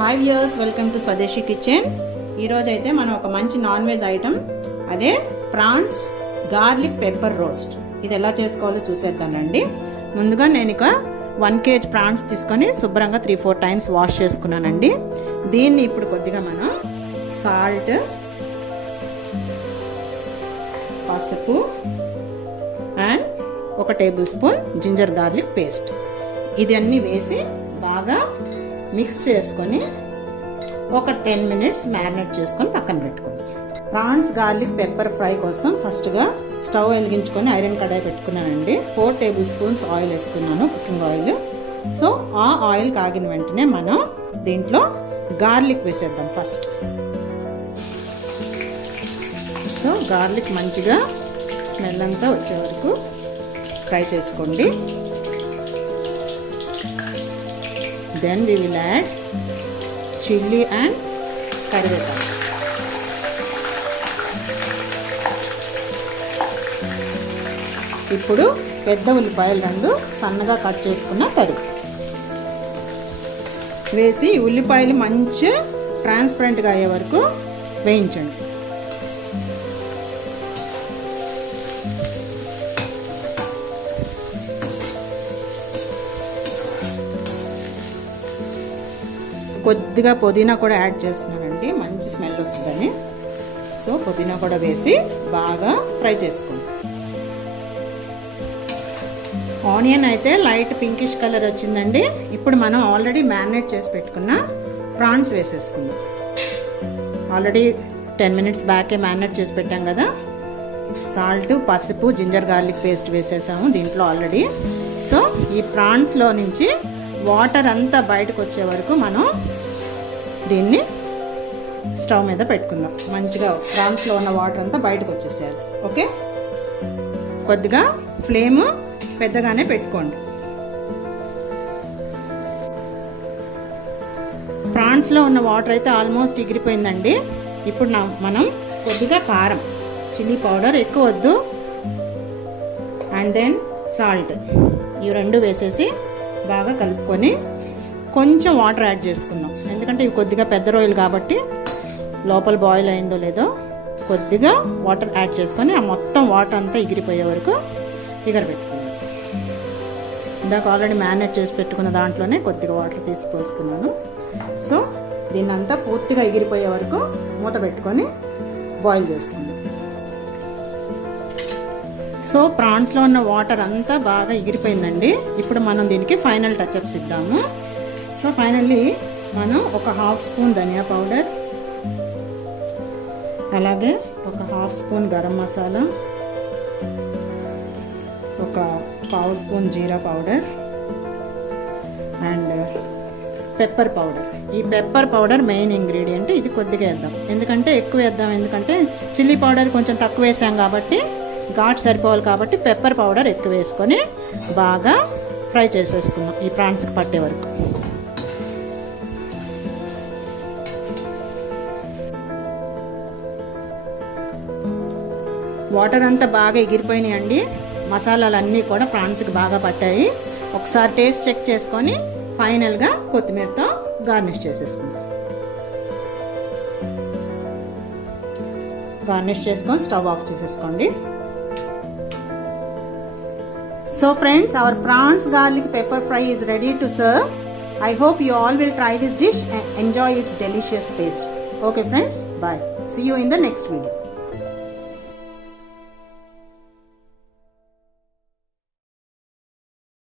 Hi viewers, welcome to స్వదేశీ kitchen. ఈరోజు అయితే మనం ఒక మంచి నాన్ వెజ్ ఐటమ్, అదే ప్రాన్స్ గార్లిక్ పెప్పర్ రోస్ట్. ఇది ఎలా చేసుకోవాలో చూసేద్దానండి. ముందుగా నేను ఇక 1 kg ప్రాన్స్ తీసుకొని శుభ్రంగా 3-4 టైమ్స్ వాష్ చేసుకున్నానండి. దీన్ని ఇప్పుడు కొద్దిగా మనం సాల్ట్, పసుపు and 1 tablespoon ginger garlic paste ఇది అన్నీ వేసి బాగా మిక్స్ చేసుకొని ఒక 10 minutes మ్యారినేట్ చేసుకొని పక్కన పెట్టుకోండి. ప్రాన్స్ గార్లిక్ పెప్పర్ ఫ్రై కోసం ఫస్ట్గా స్టవ్ వెలిగించుకొని ఐరన్ కడాయి పెట్టుకున్నానండి. 4 టేబుల్ స్పూన్స్ ఆయిల్ వేసుకున్నాను, కుకింగ్ ఆయిల్. సో ఆ ఆయిల్ కాగిన వెంటనే మనం దీంట్లో గార్లిక్ వేసేద్దాం ఫస్ట్. సో గార్లిక్ మంచిగా స్మెల్ అంతా వచ్చే వరకు ఫ్రై చేసుకోండి. Then we will add chilli and కరివేపాకు. ఇప్పుడు పెద్ద ఉల్లిపాయలు 2 సన్నగా కట్ చేసుకున్న తరుగు వేసి ఉల్లిపాయలు మంచి ట్రాన్స్పరెంట్గా అయ్యే వరకు వేయించండి. కొద్దిగా పుదీనా కూడా యాడ్ చేస్తున్నానండి, మంచి స్మెల్ వస్తుందని. సో పుదీనా కూడా వేసి బాగా ఫ్రై చేసుకోండి. ఆనియన్ అయితే లైట్ పింకిష్ కలర్ వచ్చిందండి. ఇప్పుడు మనం ఆల్రెడీ మ్యారినేట్ చేసి పెట్టుకున్న ప్రాన్స్ వేసేసుకుందాం. ఆల్రెడీ 10 minutes బ్యాకే మ్యారినేట్ చేసి పెట్టాం కదా. సాల్ట్, పసుపు, జింజర్ గార్లిక్ పేస్ట్ వేసేసాము దీంట్లో ఆల్రెడీ. సో ఈ ప్రాన్స్లో నుంచి వాటర్ అంతా బయటకు వచ్చే వరకు మనం దీన్ని స్టవ్ మీద పెట్టుకుందాం. మంచిగా ప్రాన్స్లో ఉన్న వాటర్ అంతా బయటకు వచ్చేసేయాలి. ఓకే, కొద్దిగా ఫ్లేమ్ పెద్దగానే పెట్టుకోండి. ప్రాన్స్లో ఉన్న వాటర్ అయితే ఆల్మోస్ట్ ఎగిరిపోయిందండి. ఇప్పుడు మనం కొద్దిగా కారం, చిల్లీ పౌడర్ ఎక్కువ వద్దు, అండ్ దెన్ సాల్ట్, ఇవి 2 వేసేసి బాగా కలుపుకొని కొంచెం వాటర్ యాడ్ చేసుకుందాం. ఎందుకంటే ఇవి కొద్దిగా పెద్ద రొయ్యలు కాబట్టి లోపల బాయిల్ అయిందో లేదో కొద్దిగా వాటర్ యాడ్ చేసుకొని ఆ మొత్తం వాటర్ అంతా ఎగిరిపోయే వరకు ఎగరబెట్టుకుందాం. ఇందాక ఆల్రెడీ మ్యారినేట్ చేసి పెట్టుకున్న దాంట్లోనే కొద్దిగా వాటర్ తీసి పోసుకున్నాను. సో దీన్నంతా పూర్తిగా ఎగిరిపోయే వరకు మూత పెట్టుకొని బాయిల్ చేసుకుందాం. సో ప్రాన్స్లో ఉన్న వాటర్ అంతా బాగా ఎగిరిపోయిందండి. ఇప్పుడు మనం దీనికి ఫైనల్ టచ్అప్స్ ఇద్దాము. సో ఫైనల్లీ మనం ఒక 1/2 స్పూన్ ధనియా పౌడర్, అలాగే ఒక 1/2 స్పూన్ గరం మసాలా, ఒక 1/2 spoon jeera powder and pepper powder. ఈ పెప్పర్ పౌడర్ మెయిన్ ఇంగ్రీడియంట్. ఇది కొద్దిగా వేద్దాం, ఎందుకంటే ఎక్కువ వేద్దాం, ఎందుకంటే చిల్లీ పౌడర్ కొంచెం తక్కువ వేసాం కాబట్టి ఘాట్ సరిపోవాలి కాబట్టి పెప్పర్ పౌడర్ ఎక్కువ వేసుకొని బాగా ఫ్రై చేసేసుకున్నాం ఈ ప్రాన్స్కి పట్టే వరకు. వాటర్ అంతా బాగా ఎగిరిపోయినాయండి. మసాలాలన్నీ కూడా ప్రాన్స్కి బాగా పట్టాయి. ఒకసారి టేస్ట్ చెక్ చేసుకొని ఫైనల్గా కొత్తిమీరతో గార్నిష్ చేసేసుకుందాం. గార్నిష్ చేసుకొని స్టవ్ ఆఫ్ చేసేసుకోండి. So friends, our prawns garlic pepper fry is ready to serve. I hope you all will try this dish and enjoy its delicious taste. Okay friends, bye. See you in the next video.